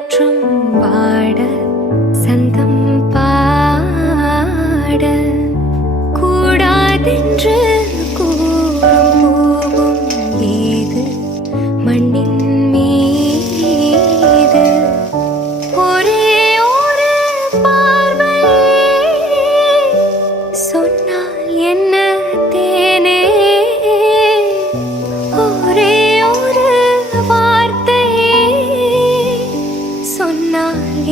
காற்றும் பாட சந்தம்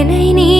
என்னை நீ